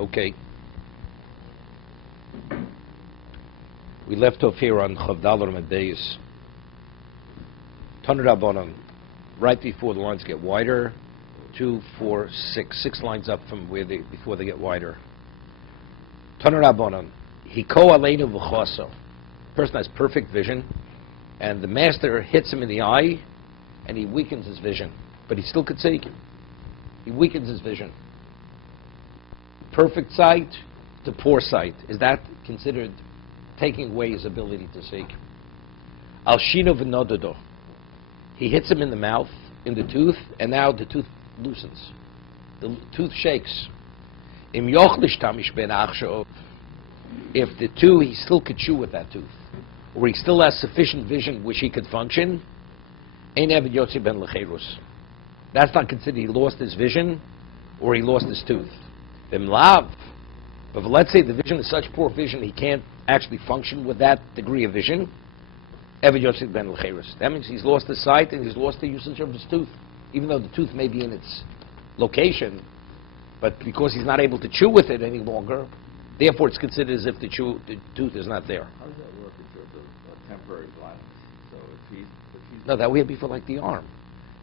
Okay. We left off here on Chavdal Medbeis. Tanur Rabbanan, right before the lines get wider, 2, 4, 6, 6 lines up from before they get wider. Tanur Rabbanan, Hiko Aleinu V'Chaso. Person has perfect vision, and the master hits him in the eye, and he weakens his vision, but he still could see. He weakens his vision. Perfect sight to poor sight. Is that considered taking away his ability to see? Al Shino V'Nododo. He hits him in the mouth, in the tooth, and now the tooth loosens. The tooth shakes. Im Yochlish Tamish Ben Achshov. If the two, he still could chew with that tooth, or he still has sufficient vision which he could function, Ein Eved Yotzi Ben Lecherus. That's not considered he lost his vision, or he lost his tooth. Bimlav. But let's say the vision is such poor vision he can't actually function with that degree of vision. Eved Yotzi Ben Lecherus. That means he's lost his sight and he's lost the usage of his tooth, even though the tooth may be in its location, but because he's not able to chew with it any longer, therefore it's considered as if the tooth is not there. How does that work in terms of temporary blindness? So if he's No, that would be for like the arm.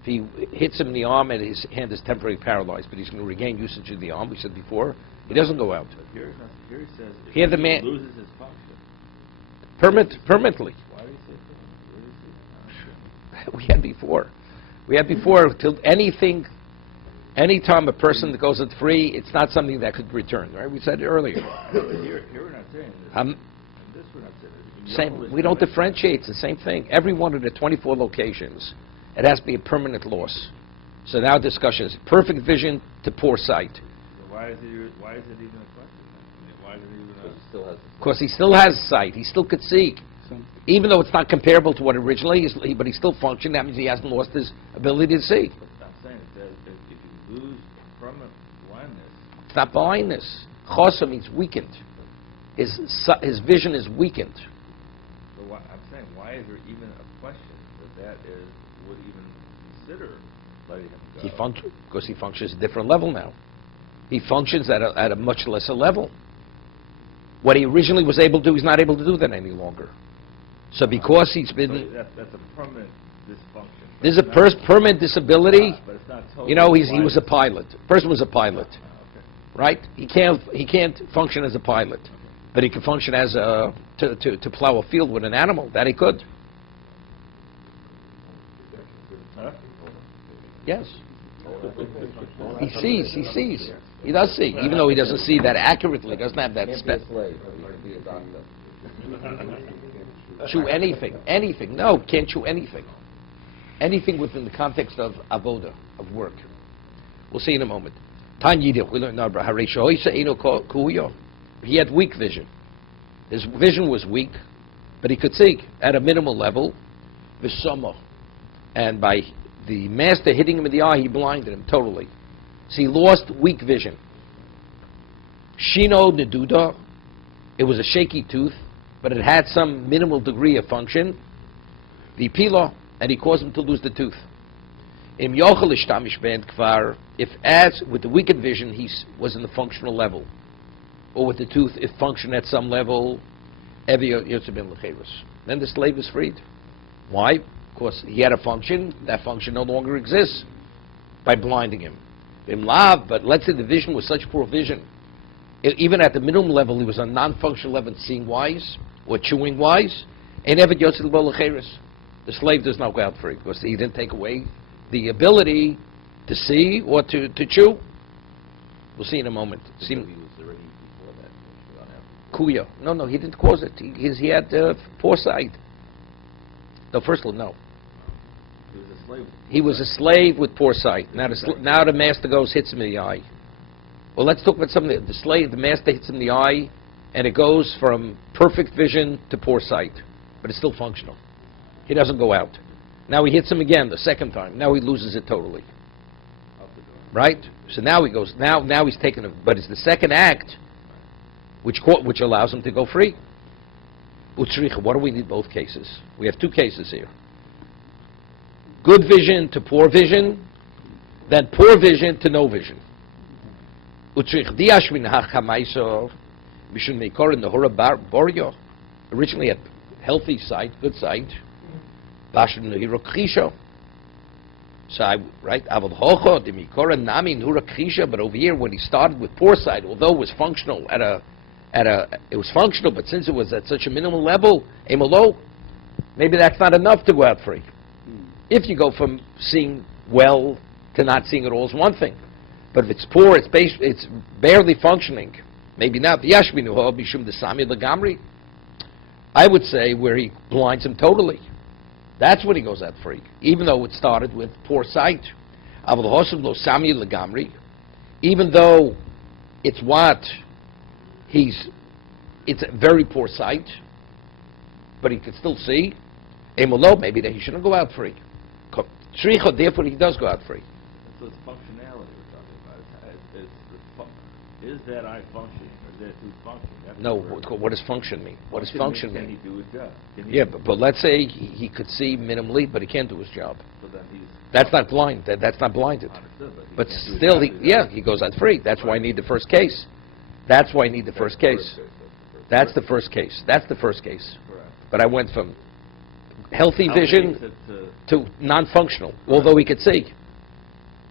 If he hits him in the arm and his hand is temporarily paralyzed, but he's going to regain usage of the arm, we said before, he doesn't go out. But here he says if Here the he man loses his function. Permanently. Why do you say permanently? We had before till anytime a person that goes it free, it's not something that could return, right? We said it earlier. Here we're not saying this. In this we're not saying this. Same, we don't differentiate, it's the same thing. Every one of the 24 locations, it has to be a permanent loss. So now discussion is perfect vision to poor sight. So why is it even a question? I mean, why is it even Because he still has sight, he still could see. Even though it's not comparable to what originally, but he's still functioning, that means he hasn't lost his ability to see. But I'm saying that if you lose permanent blindness... It's not blindness. Chosa means weakened. His vision is weakened. So I'm saying, why is there even a question that would even consider letting him go? Because he functions at a different level now. He functions at a much lesser level. What he originally was able to do, he's not able to do that any longer. So because he's been... So that's a permanent dysfunction. This is a permanent disability. But it's not totally... You know, he was a pilot. The person was a pilot. Okay. Right? He can't function as a pilot. But he can function as to plow a field with an animal. That he could. Huh? Yes. He sees. He does see, even though he doesn't see that accurately. He doesn't have that spec. Chew anything. No, can't chew anything. Anything within the context of avoda, of work. We'll see in a moment. We learned he had weak vision. His vision was weak, but he could see at a minimal level. And by the master hitting him in the eye, he blinded him totally. So he lost weak vision. Shino Neduda, it was a shaky tooth, but it had some minimal degree of function. Vipila, and he caused him to lose the tooth. Im Yochelish Tamish Ben Kvar, if as with the weakened vision he was in the functional level, or with the tooth it functioned at some level, then the slave is freed. Why? Because he had a function, that function no longer exists by blinding him. But let's say the vision was such poor vision, even at the minimum level he was on non-functional level seeing wise or chewing wise, and the slave does not go out free because he didn't take away the ability to see or to chew. We'll see in a moment. He was already before that. Kuya. No, he didn't cause it. He had poor sight. No, first of all, no. He was a slave. He was a slave with poor sight. Now the master goes, hits him in the eye. Well, let's talk about something. The master hits him in the eye, and it goes from perfect vision to poor sight, but it's still functional. He doesn't go out. Now he hits him again the second time. Now he loses it totally. Right? So now he goes. Now he's taken it, but it's the second act which allows him to go free. Utsricha. What do we need both cases? We have two cases here. Good vision to poor vision, then poor vision to no vision. Originally had healthy sight, good sight. So right, but over here when he started with poor sight, although it was functional it was functional, but since it was at such a minimal level, maybe that's not enough to go out free. If you go from seeing well to not seeing at all is one thing, but if it's poor, it's barely functioning. Maybe not. I would say where he blinds him totally. That's when he goes out free, even though it started with poor sight. Even though it's it's a very poor sight, but he can still see. Maybe that he shouldn't go out free. Therefore, he does go out free. So it's functionality we're talking about. Is that eye functioning, or is that tooth functioning? No, what does function mean? What does function mean? Can he do his job? But let's say he could see minimally, but he can't do his job. So then that's not blind. That's not blinded. But still, he goes out free. That's why I need the first case. That's why I need the first case. That's the first case. That's the first case. Correct. But I went from healthy vision to non-functional, although he could see.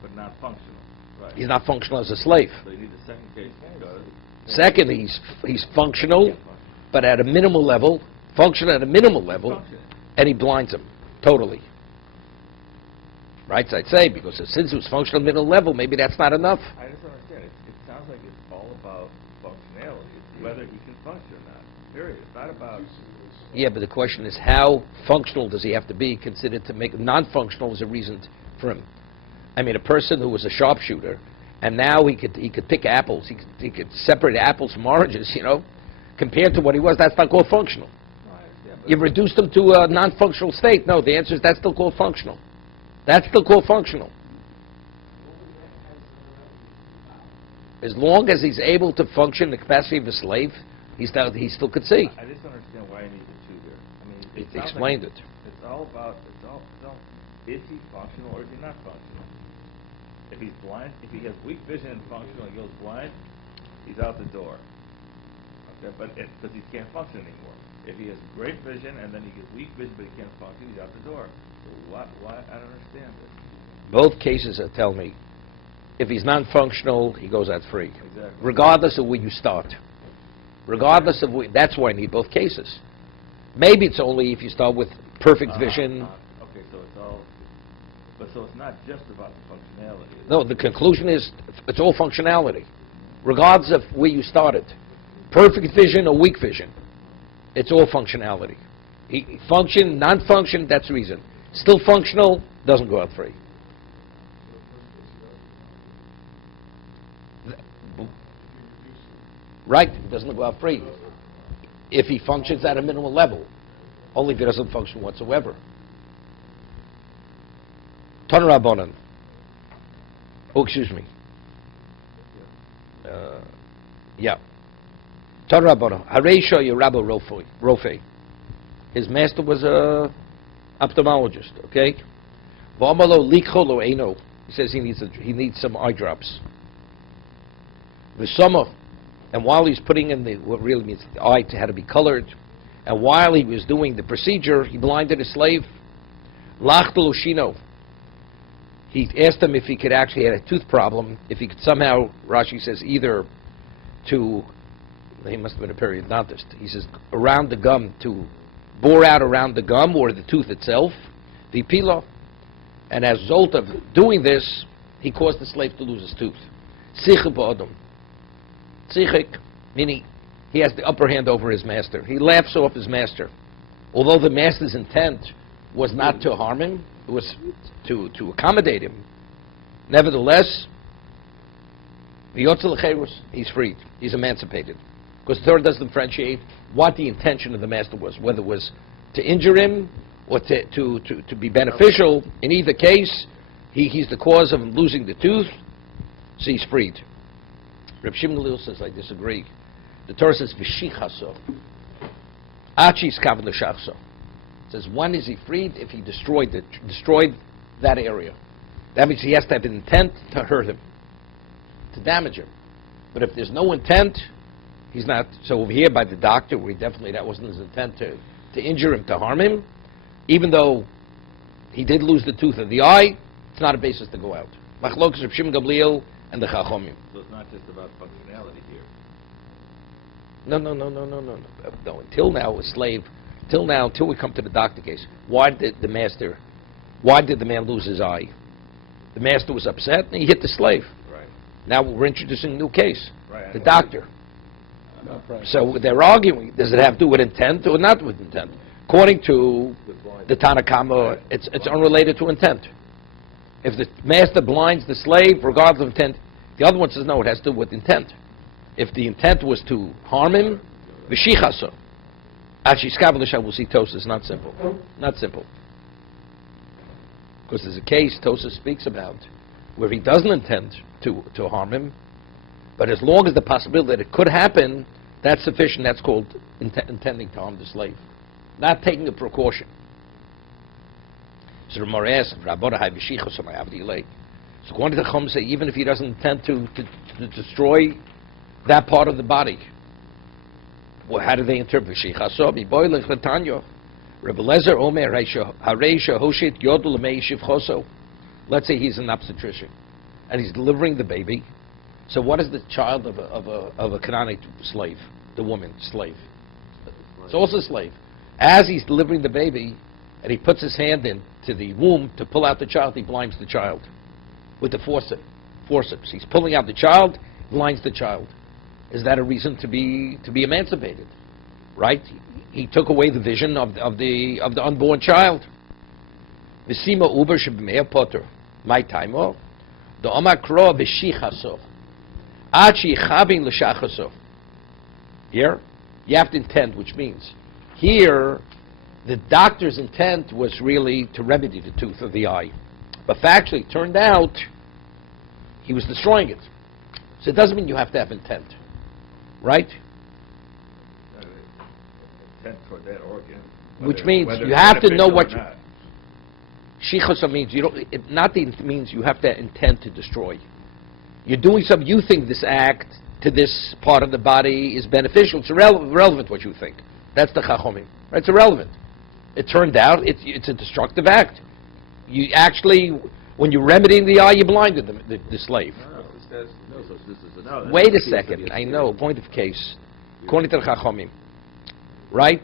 But not functional. Right. He's not functional as a slave. So you need the second case because... Second, he's functional, but at a minimal level, functional at a minimal level, and he blinds him totally. Right, so I'd say, because since it was functional at a minimal level, maybe that's not enough. I just don't understand. It sounds like it's all about functionality. It's whether he can function or not. Period. It's not about... Yeah, but the question is, how functional does he have to be considered to make non-functional as a reason for him? I mean, a person who was a sharpshooter, and now he could pick apples, he could separate apples from oranges, compared to what he was, that's not called functional. You've reduced him to a non-functional state. No, the answer is that's still called functional. That's still called functional. As long as he's able to function in the capacity of a slave, he still could see. I just don't understand why I need the two here. I mean, it explained it. It's all about, is he functional or is he not functional? If he's blind, if he has weak vision and functional and goes blind, he's out the door. Okay, but because he can't function anymore. If he has great vision and then he gets weak vision but he can't function, he's out the door. So why? I don't understand this. Both cases tell me, if he's non-functional, he goes out free. Exactly. Regardless of where you start. Regardless of that's why I need both cases. Maybe it's only if you start with perfect vision. Okay, so it's all... But so it's not just about the functionality. No, the conclusion is it's all functionality, regardless of where you started. Perfect vision or weak vision, it's all functionality. Function, non-function, that's the reason. Still functional, doesn't go out free. Right, doesn't go out free. If he functions at a minimal level, only if he doesn't function whatsoever. Tanrabonan. Oh, excuse me. Yeah. Tanrabonan. Hareisha Yerabo Rofe. His master was a ophthalmologist. Okay. V'amalo likholo eno. He says he needs some eye drops. V'sama. And while he's putting in what really means the eye had to be colored, and while he was doing the procedure, he blinded a slave. Lachtalo shino. He asked him if he could actually had a tooth problem, if he could somehow, Rashi says, either to, he must have been a periodontist, he says, around the gum, to bore out around the gum or the tooth itself, the pila. And as a result of doing this, he caused the slave to lose his tooth. Sichik ba'adam. Sichik, meaning he has the upper hand over his master. He laughs off his master. Although the master's intent was not to harm him, it was to accommodate him. Nevertheless, he's freed. He's emancipated. Because the Torah doesn't differentiate what the intention of the master was, whether it was to injure him or to be beneficial. In either case, he's the cause of him losing the tooth, so he's freed. Reb Shimon Gamliel says, I disagree. The Torah says, V'shichaso. Achis kavan l'shachso. It says, when is he freed? If he destroyed that area. That means he has to have an intent to hurt him, to damage him. But if there's no intent, he's not. So over here by the doctor, where definitely that wasn't his intent to injure him, to harm him, even though he did lose the tooth of the eye, it's not a basis to go out. Machlokas Reb Shimon Gamliel and the Chachomim. So it's not just about functionality here. No. Until now, a slave. Until we come to the doctor case. Why did the man lose his eye? The master was upset and he hit the slave. Right. Now we're introducing a new case. Right. The doctor. So they're arguing, does it have to do with intent or not with intent? According to the Tanakama, it's unrelated to intent. If the master blinds the slave, regardless of intent, the other one says no, it has to do with intent. If the intent was to harm him, v'shichaso. Actually, Skavelisha will see Tosas, not simple. Not simple. Because there's a case Tosas speaks about where he doesn't intend to harm him, but as long as the possibility that it could happen, that's sufficient. That's called intending to harm the slave. Not taking a precaution. So the Gemara asks, so according to the Chum say, even if he doesn't intend to destroy that part of the body, well, how do they interpret Shichaso? Rebbe Lezer Omer Hareisha Hoshit Yodul Mei Shivchoso. Let's say he's an obstetrician and he's delivering the baby. So what is the child of a Canaanite slave? The woman slave. It's also a slave. As he's delivering the baby and he puts his hand into the womb to pull out the child, he blinds the child with the forceps. He's pulling out the child, blinds the child. Is that a reason to be emancipated? Right? He took away the vision of the unborn child. V'sima uber sheb'meir potter. My time off. The omakro v'shichaso. Achi chabin l'shachaso. Here, you have to intend, which means here the doctor's intent was really to remedy the tooth of the eye, but factually it turned out he was destroying it. So it doesn't mean you have to have intent, right? Intent toward that organ. Which means you have to know what not. Shichosa means. You don't. It means you have to intend to destroy. You're doing something. You think this act to this part of the body is beneficial. It's irrelevant what you think. That's the Chachomim. Right? It's irrelevant. It turned out it's a destructive act. You actually, when you're remedying the eye, you blinded the slave. Wait a second. I know. Point of case. According to the Chachomim. Right?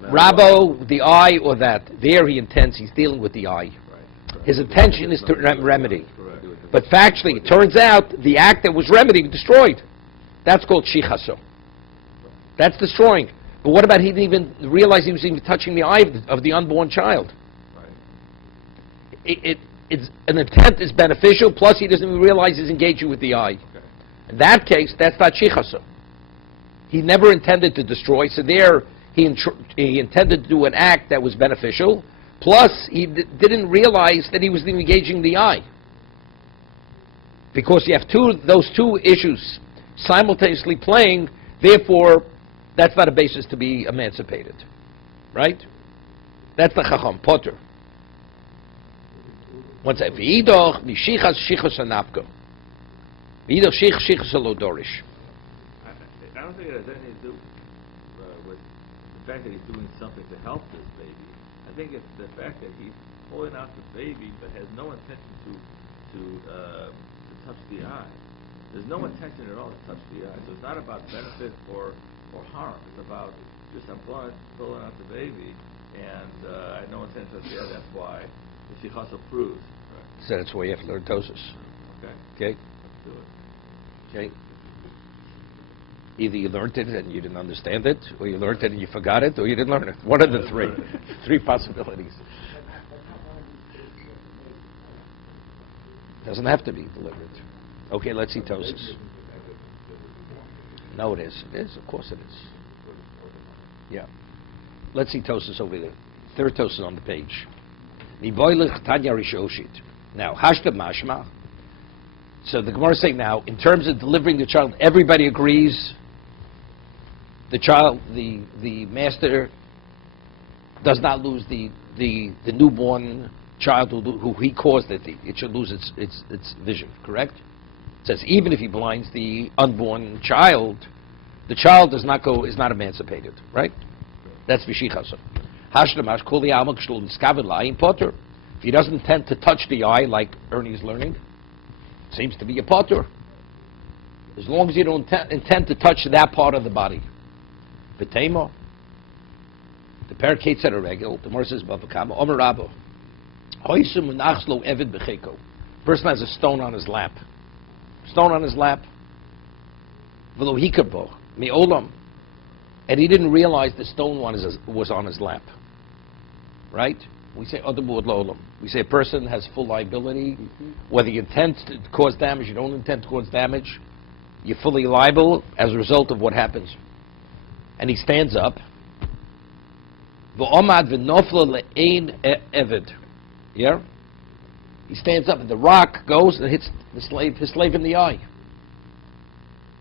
Rabo, the eye or that. There he intends, he's dealing with the eye. His intention is to remedy. But factually, it turns out the act that was remedying destroyed. That's called shichaso. That's destroying. But what about he didn't even realize he was even touching the eye of the unborn child? It's an intent is beneficial, plus he doesn't even realize he's engaging with the eye. In that case, that's not shichaso. He never intended to destroy, so there he intended to do an act that was beneficial, plus he didn't realize that he was engaging the eye. Because you have those two issues simultaneously playing, therefore that's not a basis to be emancipated. Right? That's the Chacham, Potter. Once I v'idoch mishichas shichus anapko. V'idoch shichus alodorish. I don't think it has anything to do with the fact that he's doing something to help this baby. I think it's the fact that he's pulling out the baby but has no intention to touch the eye. There's no intention at all to touch the eye. So it's not about benefit or harm. It's about just I'm pulling out the baby and I have no intention to touch the eye. That's why the Shichas approves. Right. So that's why you have to learn Tosus. Okay? Let's do it. Okay? Either you learned it and you didn't understand it, or you learned it and you forgot it, or you didn't learn it. One of the three. Three possibilities. Doesn't have to be delivered. Okay, let's see Tosus. No, it is. It is. Of course it is. Yeah. Let's see Tosus over there. Third Tosus on the page. Now, Hashta Mashma. So the Gemara is saying now, in terms of delivering the child, everybody agrees the child, the master does not lose the newborn child who he caused it should lose its vision, correct? It says even if he blinds the unborn child, the child is not emancipated, right? That's Vishichasa. Hashlamash Kuli Amak Shul Niskavid Potter. If he doesn't intend to touch the eye like Ernie's learning, seems to be a potter. As long as you don't intend to touch that part of the body. Betemo. The Perkate said a regular. The Gemara says Bavakama. Omer Rabbo. Hoisum Nachslo Evid Becheko. Person has a stone on his lap. Stone on his lap. Velo Hikabo. Me'olam. And he didn't realize the stone was on his lap. Right? We say Adamud Lolam. We say a person has full liability. Whether you intend to cause damage, you don't intend to cause damage, you're fully liable as a result of what happens. And he stands up. V'omad v'nofla le'ein eved. Yeah? He stands up and the rock goes and hits his slave in the eye.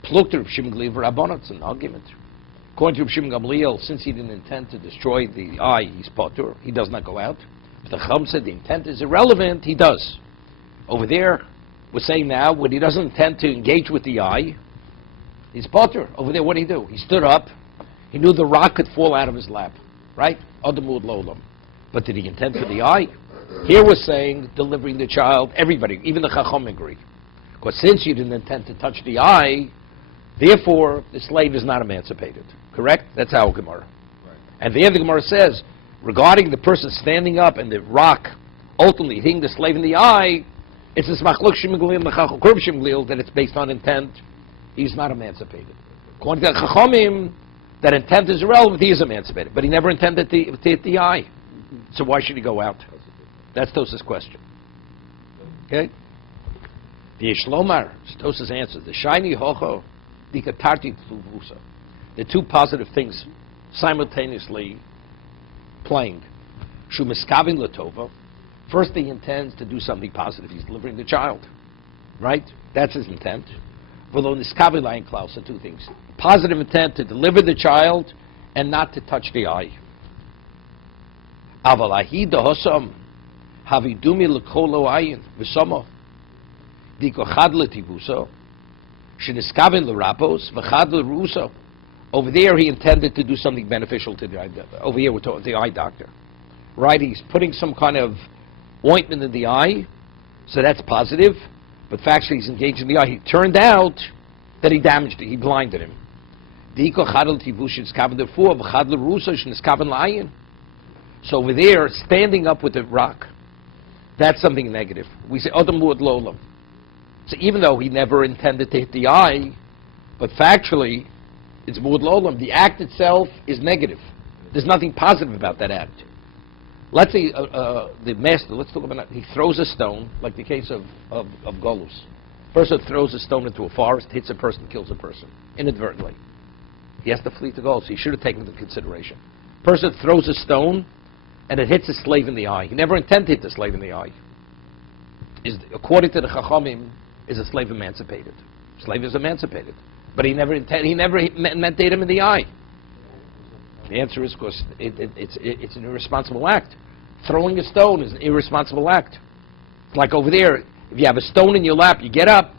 Plukter Shimon Gamliel v'Rabbanat, an argument. According to Shimon Gamliel, since he didn't intend to destroy the eye, he's potter. He does not go out. If the Chum said the intent is irrelevant, he does. Over there, we're saying now, when he doesn't intend to engage with the eye, he's potter. Over there, what did he do? He stood up. He knew the rock could fall out of his lap. Right? Adamud Lolam. But did he intend for the eye? Here we're saying, delivering the child, everybody, even the Chacham agree. Because since you didn't intend to touch the eye, therefore, the slave is not emancipated. Correct? That's our Gemara. Right. And the other Gemara says, regarding the person standing up and the rock ultimately hitting the slave in the eye, it's this machlok Shimon Gamliel and Chacham Shimon Gamliel that it's based on intent. He's not emancipated. According to the Chachamim, that intent is irrelevant. He is emancipated, but he never intended to hit the eye. So why should he go out? That's Tosa's question. Okay. The Yishlomar, Tosa's answer. The shiny hocho, the katarti tluvusa. The two positive things simultaneously playing. Shumiskavin latova. First, he intends to do something positive. He's delivering the child, right? That's his intent. V'lo niskavin layin klaus. So two things: positive intent to deliver the child and not to touch the eye. Avalahi dahosam havidumi lekolo ayin v'somo dikochad letibuso sheniskavin lerapos v'chad leruso. Over there, he intended to do something beneficial to the eye. Over here, we're talking the eye doctor, right? He's putting some kind of ointment in the eye, so that's positive. But factually, he's engaged in the eye. It turned out that he damaged it. He blinded him. So over there, standing up with the rock, that's something negative. We say Adam Muad Lolam. So even though he never intended to hit the eye, but factually, it's Muad Lolam. The act itself is negative. There's nothing positive about that act. Let's say the master, let's talk about that. He throws a stone, like the case of Golus. Person throws a stone into a forest, hits a person, kills a person, inadvertently. He has to flee to Golus. He should have taken into consideration. Person throws a stone, and it hits a slave in the eye. He never intended to hit the slave in the eye. According to the Chachamim, is a slave emancipated? Slave is emancipated. But he never meant to hit him in the eye. The answer is because it's an irresponsible act. Throwing a stone is an irresponsible act. Like over there, if you have a stone in your lap, you get up,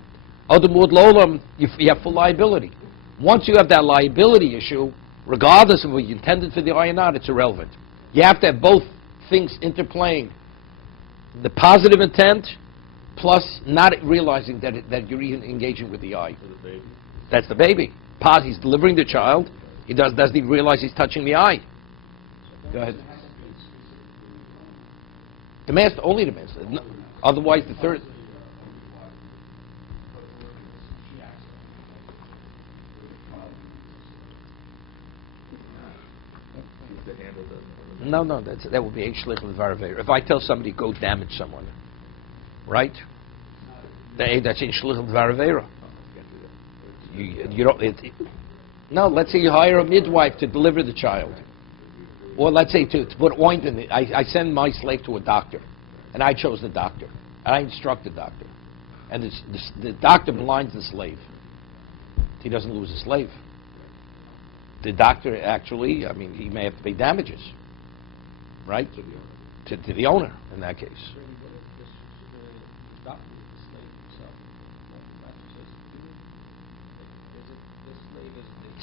Adamud Lolam, you have full liability. Once you have that liability issue, regardless of what you intended for the eye or not, it's irrelevant. You have to have both things interplaying. The positive intent, plus not realizing that you're even engaging with the eye. For the baby. That's the baby. He's delivering the child. He doesn't even realize he's touching the eye. Go ahead. The master, only the master. No, otherwise, the third. No, that would be a shlich with Vaeira. If I tell somebody go damage someone, right? That's in shlich with Vaeira. You don't. No, let's say you hire a midwife to deliver the child. Or let's say to put ointment in. I send my slave to a doctor, and I chose the doctor, and I instruct the doctor. And the doctor blinds the slave. He doesn't lose the slave. The doctor actually, he may have to pay damages, right? To the owner in that case.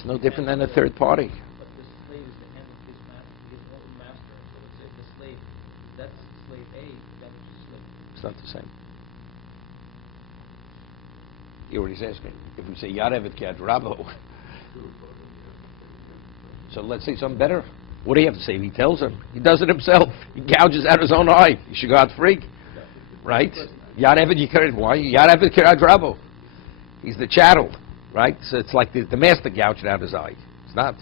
It's no different than a third party. But the slave is the hand of his master. So let's say the slave, that's slave A, that which is slave. It's not the same. You already said if we say Yarevet Kiad Rabo, so let's say something better. What do you have to say? He tells him. He does it himself. He gouges out his own eye. He should go out free. Right? Yarevet Yikared. Why? Yarevet Kiad Rabo. He's the chattel. Right? So it's like the master gouged out his eye. It's not.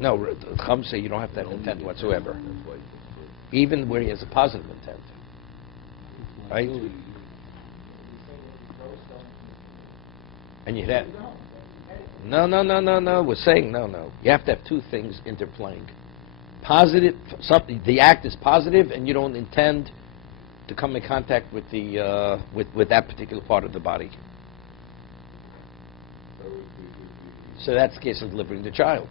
No, Chum say you don't have to have intent whatsoever. Even where he has a positive intent. Right? And you have... No. We're saying no. You have to have two things interplaying. Positive, something. The act is positive, and you don't intend to come in contact with the with that particular part of the body. So that's the case of delivering the child.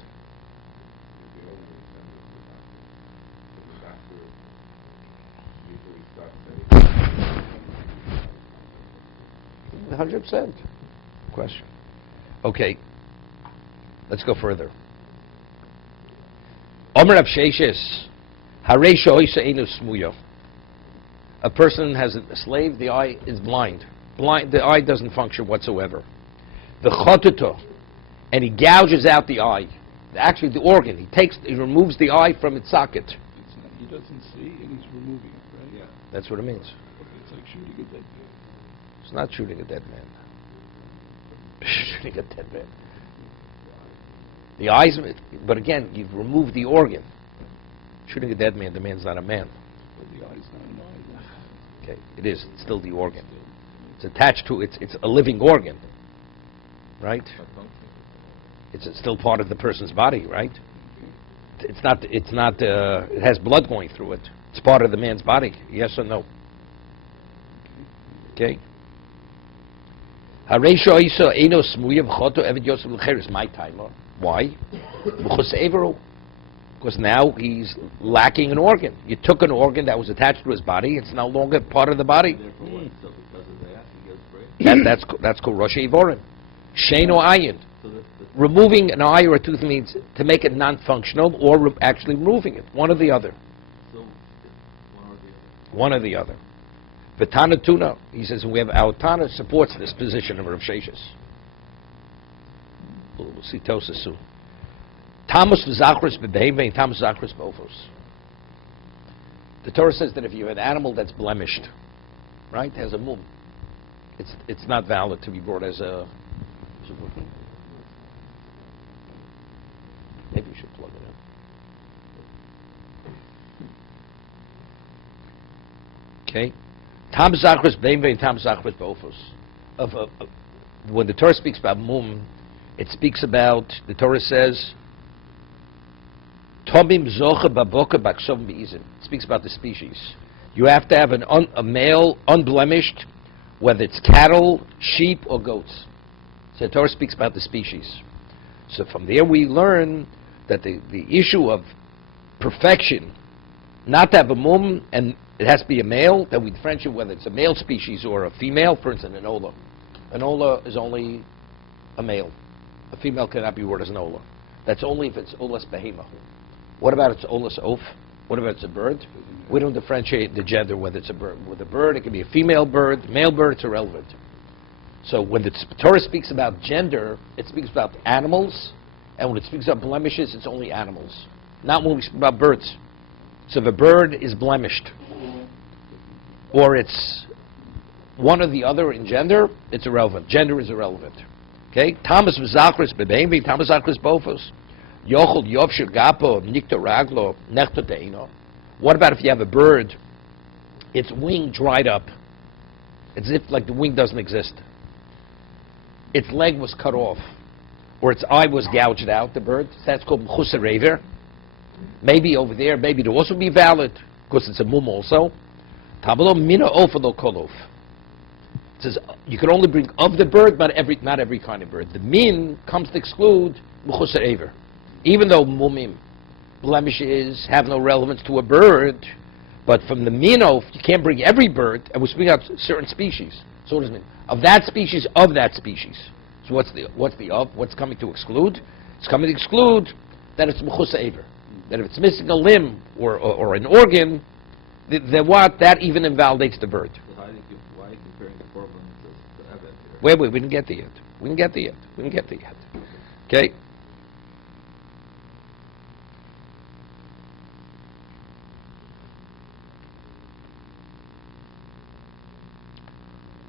100% question. Okay, let's go further. Omer Rav Sheshes, Harei Shoisa Einu Smuyo. A person has a slave, the eye is blind. The eye doesn't function whatsoever. The chotuto, and he gouges out the eye. Actually, the organ. He removes the eye from its socket. He doesn't see, and he's removing it, right? Yeah. That's what it means. It's like shooting a dead man. It's not shooting a dead man. Shooting a dead man. The eyes, but again, you've removed the organ. Shooting a dead man, the man's not a man. But the eye's not an eye. Okay, it is. It's still the organ. It's attached to it's a living organ, right? It's still part of the person's body, right? It's not. It has blood going through it. It's part of the man's body. Yes or no? Okay. Why? Because now he's lacking an organ. You took an organ that was attached to his body. It's no longer part of the body. That's called Rosh Ivorim. Sheino Ayin. Removing an eye or a tooth means to make it non-functional or actually removing it. One or the other. One or the other. V'tana Tuna, he says, we have our Tana supports this position of Rav Sheshes. We'll see Tosa soon. Tamus v'zachris b'beimei and tamus v'zachris b'ofos. The Torah says that if you have an animal that's blemished, right, has a mum, it's not valid to be brought as a... Maybe you should plug it in. Okay? Tam zachris b'beimei and tam zachris b'ofos. When the Torah speaks about mum, it speaks about, the Torah says, Tomim zoche baboka baksov beizim. It speaks about the species. You have to have a male unblemished, whether it's cattle, sheep, or goats. So the Torah speaks about the species. So from there we learn that the issue of perfection, not to have a mum, and it has to be a male, that we differentiate whether it's a male species or a female. For instance, an ola. An ola is only a male. A female cannot be worded as an ola. That's only if it's olas behema. What about it's olas oaf? What about it's a bird? We don't differentiate the gender whether it's a bird. With a bird, it can be a female bird, male bird, it's irrelevant. So when the Torah speaks about gender, it speaks about animals, and when it speaks about blemishes, it's only animals. Not when we speak about birds. So if a bird is blemished, or it's one or the other in gender, it's irrelevant. Gender is irrelevant. Okay? Thomas v'zachris b'beimei, Thomas v'zachris b'ofos. Yochel yovshir gapo, nikto raglo, nechto teino. What about if you have a bird, its wing dried up? It's as if like the wing doesn't exist. Its leg was cut off, or its eye was gouged out, the bird. That's called mechusar rever. Maybe over there, maybe it will also be valid, because it's a mum also. Tablo mina ofalo kolov. It says you can only bring of the bird, but not every kind of bird. The min comes to exclude mechusar rever. Even though mumim, blemishes, have no relevance to a bird, But from the minnow, you can't bring every bird, and we're speaking about certain species. So what does it mean? Of that species, of that species. So what's the of? What's coming to exclude? It's coming to exclude that it's mechusa ever. That if it's missing a limb or an organ, then what? That even invalidates the bird. So why are you comparing the korban to Evet here? Wait, we didn't get there yet. We didn't get there yet. Okay?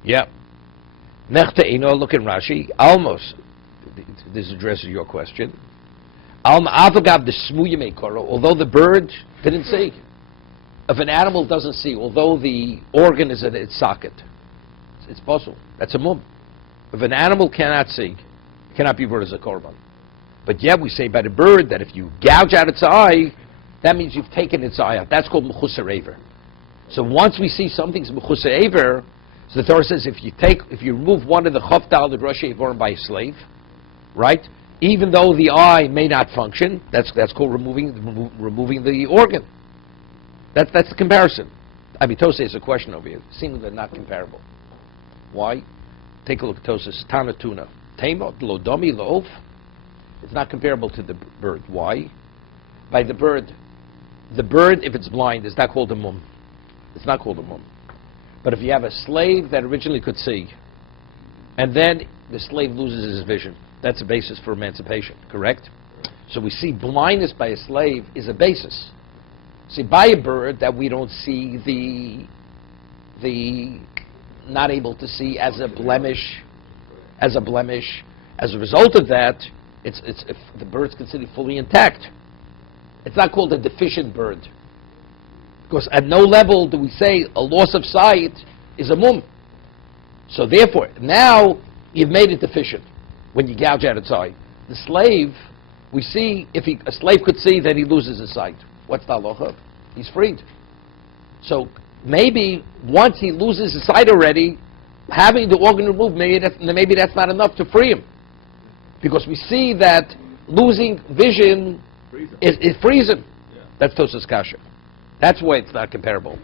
Yeah. Nechta ino, look in Rashi. Almost. This addresses your question. Alma avagav the smuya meikoro, although the bird didn't see. If an animal doesn't see, although the organ is in its socket, it's possible. That's a mum. If an animal cannot see, it cannot be brought as a korban. But yet we say by the bird that if you gouge out its eye, that means you've taken its eye out. That's called mechusa ever. So once we see something's mechusa ever, so the Torah says if you remove one of the choftal the Rosh Eivorim by a slave, right? Even though the eye may not function, that's called removing the organ. That's the comparison. Tosai is a question over here. Seemingly they're not comparable. Why? Take a look at Tosai. Tana tuna. Tema lo domi lo of. It's not comparable to the bird. Why? By the bird, if it's blind, is not called a mum. It's not called a mum. But if you have a slave that originally could see, and then the slave loses his vision, that's a basis for emancipation, correct? So we see blindness by a slave is a basis. See, by a bird that we don't see the not able to see as a blemish. As a result of that, it's if the bird's considered fully intact. It's not called a deficient bird. Because at no level do we say a loss of sight is a mum. So therefore, now you've made it deficient when you gouge out its eye. The slave, we see if a slave could see, then he loses his sight. What's the halacha? He's freed. So maybe once he loses his sight already, having the organ removed, maybe that's not enough to free him. Because we see that losing vision is frees him. Yeah. That's Tosas Kasha. That's why it's not comparable.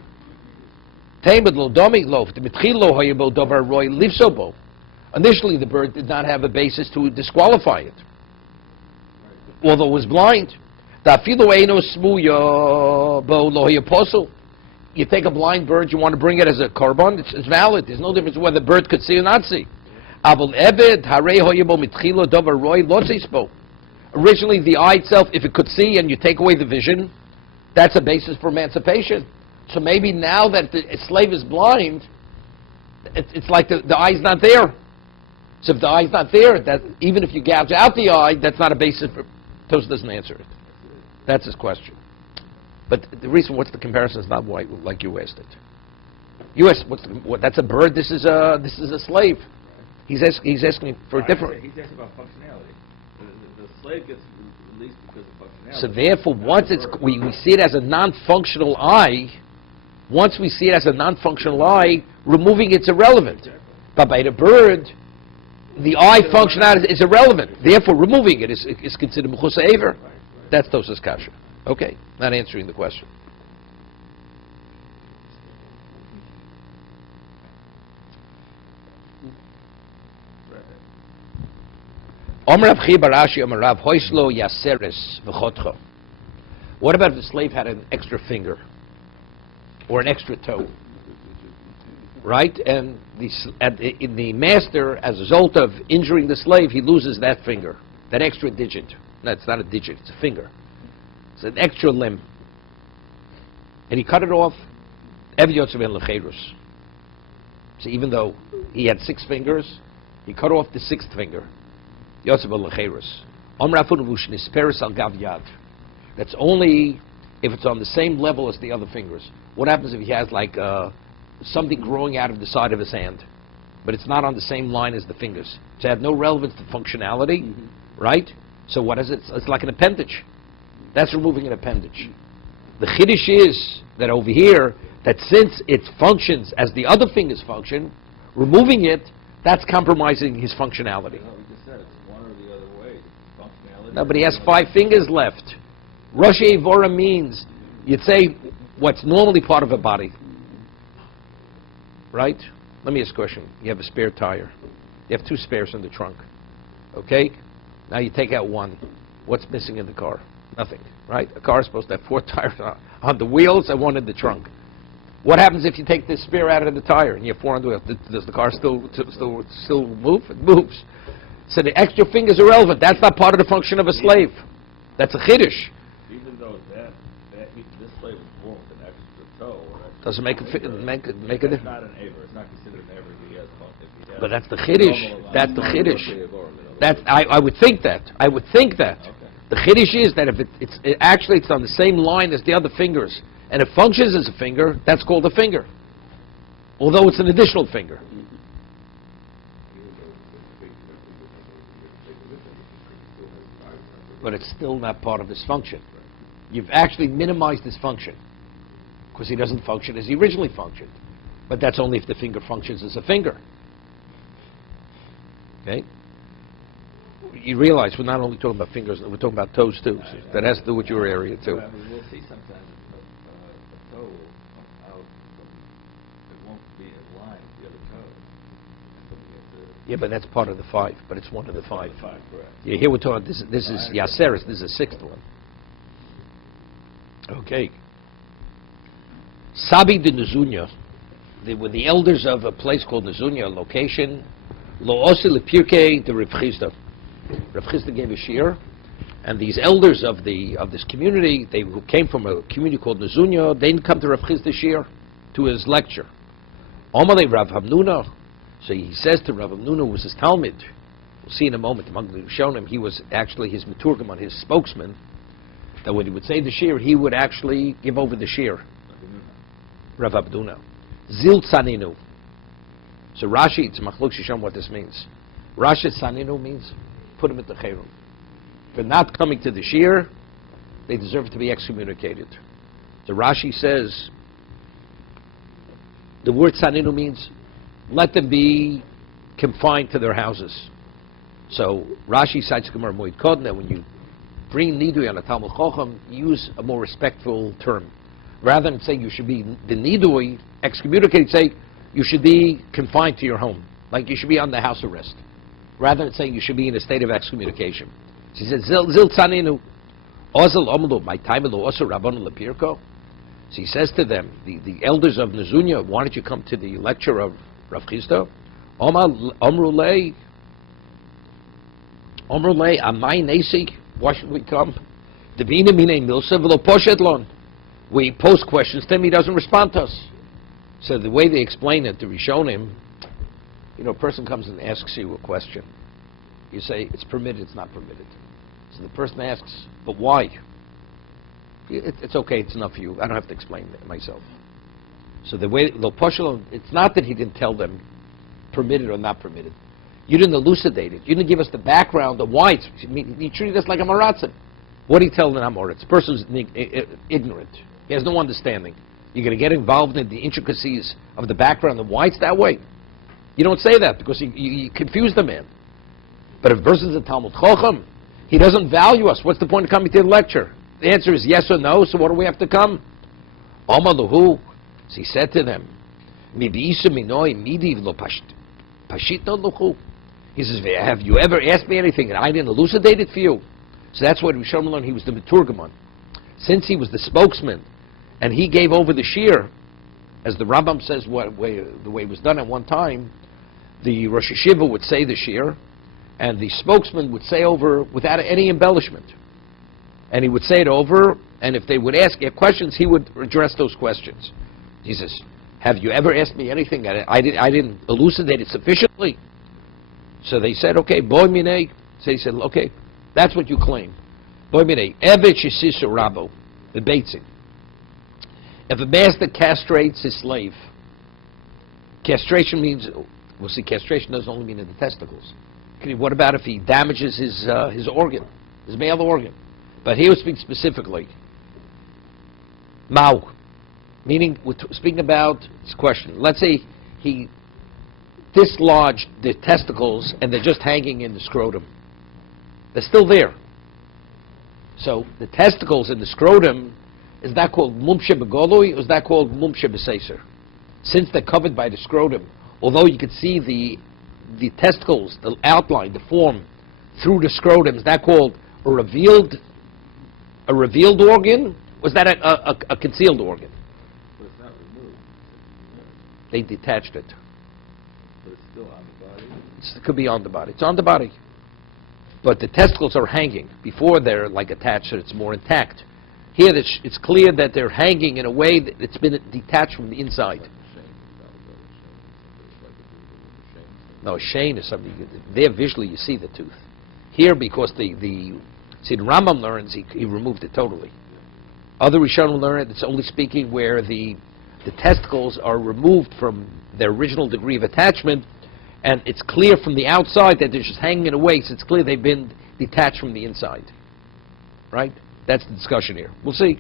Initially, the bird did not have a basis to disqualify it, although it was blind. You take a blind bird, you want to bring it as a korban, it's valid. There's no difference whether the bird could see or not see. Originally, the eye itself, if it could see and you take away the vision, that's a basis for emancipation. So maybe now that the slave is blind, it's like the eye's not there. So if the eye's not there, that even if you gouge out the eye, that's not a basis for... Toast doesn't answer it. That's his question. But the reason, what's the comparison is not like you asked it. You asked, that's a bird, this is a slave. He's asking for a different... He's asking about functionality. The slave gets released because of functionality. So therefore, once we see it as a non-functional eye, removing it's irrelevant. Exactly. But by the bird, the eye functionality is irrelevant. Therefore, removing it is considered mechusa ever. Right. That's Tosas Kasha. Okay, not answering the question. What about if the slave had an extra finger or an extra toe? Right? And the master, as a result of injuring the slave, he loses that finger, that extra digit. No, it's not a digit, it's a finger. It's an extra limb. And he cut it off. So even though he had 6 fingers, he cut off the 6th finger. That's only if it's on the same level as the other fingers. What happens if he has like something growing out of the side of his hand, but it's not on the same line as the fingers? So it had no relevance to functionality, right? So what is it? It's like an appendage. That's removing an appendage. The chiddush is that over here, that since it functions as the other fingers function, removing it, that's compromising his functionality. No, we just said it's one or the other way. Functionality. No, but he has 5 fingers left. Rosh Eivorim means, you'd say, what's normally part of a body, right? Let me ask a question. You have a spare tire. You have 2 spares in the trunk. Okay? Now you take out one. What's missing in the car? Nothing, right? A car is supposed to have 4 tires on the wheels and 1 in the trunk. What happens if you take this spare out of the tire and you have 4 on the wheel? Does the car still move? It moves. So the extra finger's irrelevant. That's not part of the function of a slave. That's a chiddush. Even though this slave was born with an extra toe or extra Doesn't make a finger, make a it's not an aver. It's not considered an aver if he has. But that's the chiddush. That's the chiddush. That's I would think that. I would think that. Okay. The chiddush is that if it's on the same line as the other fingers, and it functions as a finger, that's called a finger. Although it's an additional finger. But it's still not part of his function. You've actually minimized his function, because he doesn't function as he originally functioned. But that's only if the finger functions as a finger. Okay? You realize we're not only talking about fingers, we're talking about toes too. So that has to do with your area too. Well, I mean, we'll see sometimes a toe will come out, it won't be in line with the other toe. Yeah, but that's part of the 5. But it's one of the 5. Correct. Yeah, here we're talking. This is Yaseris. This is the 6th one. Okay. Sabi de Nezunya. They were the elders of a place called Nezunya, a location. Lo osi lepirke de Rav Chisda. Rav Chisda gave a shir, and these elders of this community, who came from a community called Nezunya, they didn't come to Rav Chisda shir, to his lecture. Omalei Rav Hamnuna. So he says to Rav Hamnuna, who was his Talmud. We'll see in a moment. Among the Rishonim, he was actually his Meturgamon, his spokesman. That when he would say the shir, he would actually give over the shir. Rav Hamnuna. Zil Tzaninu. So Rashi, it's Machlok Shisham what this means. Rashi Tzaninu means put him at the Chayrum. For not coming to the shir, they deserve to be excommunicated. So Rashi says, the word Tzaninu means let them be confined to their houses. So Rashi cites Gemara Moed Kodin that when you bring Nidui on a Talmud Chacham, use a more respectful term. Rather than saying you should be the Nidui, excommunicated, say you should be confined to your home. Like you should be on the house arrest. Rather than saying you should be in a state of excommunication. She said, Zil Tzaninu, Ozel Omlu, my time also Rabbanu Lepirko. So he says to them, the elders of Nezunya, why don't you come to the lecture of Rav Chisda? Omrulei, Amai Nesi, why should we come? Devina Mine Milsa Velo Poshetlon. We pose questions to him, he doesn't respond to us. So the way they explain it to Rishonim, a person comes and asks you a question. You say, it's permitted, it's not permitted. So the person asks, but why? It's okay, it's enough for you. I don't have to explain it myself. So the way, it's not that he didn't tell them permitted or not permitted. You didn't elucidate it. You didn't give us the background of why he treated us like a maratzin. What did he tell the Amoritz? The person's ignorant. He has no understanding. You're going to get involved in the intricacies of the background and why it's that way. You don't say that because you confuse the man. But if a person's a Talmud Chacham, he doesn't value us. What's the point of coming to the lecture? The answer is yes or no, so what do we have to come? Amaluhu. So he said to them, he says, have you ever asked me anything and I didn't elucidate it for you? So that's what Rishon learned. He was the Meturgamon. Since he was the spokesman and he gave over the shir, as the Rambam says the way it was done at one time, the Rosh Hashiva would say the shir and the spokesman would say over without any embellishment. And he would say it over, and if they would ask questions, he would address those questions. He says, have you ever asked me anything? I didn't elucidate it sufficiently. So they said, okay, boy minei. So he said, okay, that's what you claim. Boy minei, evet shesisu rabo, the beitzin. If a master castrates his slave, castration means, we'll see, castration doesn't only mean in the testicles. Okay, what about if he damages his organ, his male organ? But here we're speaking specifically. Mau. Meaning, we're speaking about this question. Let's say he dislodged the testicles and they're just hanging in the scrotum. They're still there. So the testicles in the scrotum, is that called mumshe begolui, or is that called mumshe beseiser? Since they're covered by the scrotum, although you could see the testicles, the outline, the form through the scrotum, is that called a revealed organ, or is that a concealed organ? But it's not removed. They detached it. But it's still on the body. It could be on the body. It's on the body. But the testicles are hanging. Before they're like attached, so it's more intact. Here it's clear that they're hanging in a way that it's been detached from the inside. No, a shane is something. There visually you see the tooth. Here, because the Rambam learns he removed it totally. Other Rishonim learn it's only speaking where the testicles are removed from their original degree of attachment, and it's clear from the outside that they're just hanging in a way, so it's clear they've been detached from the inside. Right? That's the discussion here. We'll see.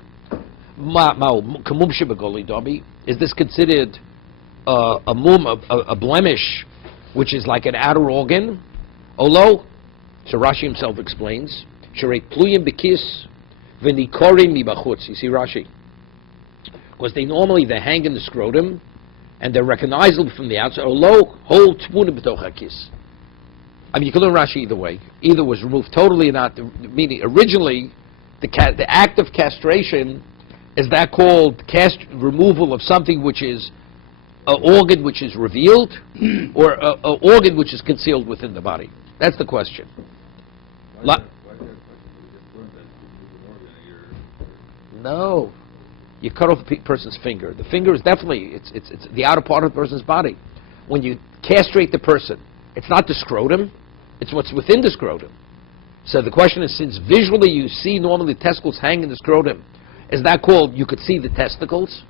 Is this considered a blemish, which is like an outer organ? Olo, so Rashi himself explains, you see Rashi? Because they hang in the scrotum, and they're recognizable from the outside. Olo, whole tmuna b'toch hakis. I mean, you can learn Rashi either way. Either was removed totally or not, meaning originally, the act of castration, is that called removal of something which is an organ which is revealed, or an organ which is concealed within the body? That's the question. Why is there a question? We just learned that if you move an organ in your... No. You cut off a person's finger. The finger is definitely, it's the outer part of the person's body. When you castrate the person, it's not the scrotum, it's what's within the scrotum. So the question is, since visually you see normally the testicles hang in the scrotum, is that called, you could see the testicles?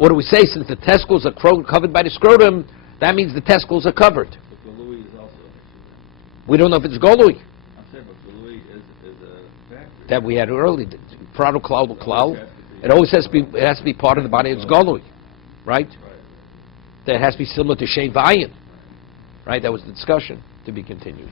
Or do we say, since the testicles are covered by the scrotum, that means the testicles are covered? But Galui is also an issue. We don't know if it's golui. I'm saying, but Galui is a factor. That we had earlier, Prado Klal. It always has to be part of the body. It's golui, right? Right. That has to be similar to Shein Vayin, right? That was the discussion to be continued.